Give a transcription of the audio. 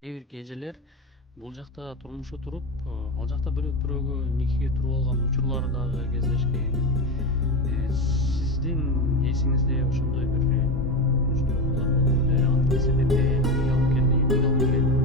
кээ бир эжелер бул жакта турмушу туруп ал жакта бирөөгө никеге туруп алган учурлар дагы кездешкен. Сиздин эсиңизде ошондой бир учурлар болобу? Аны кесепетке эмнеге алып келди, эмнеге алып келген?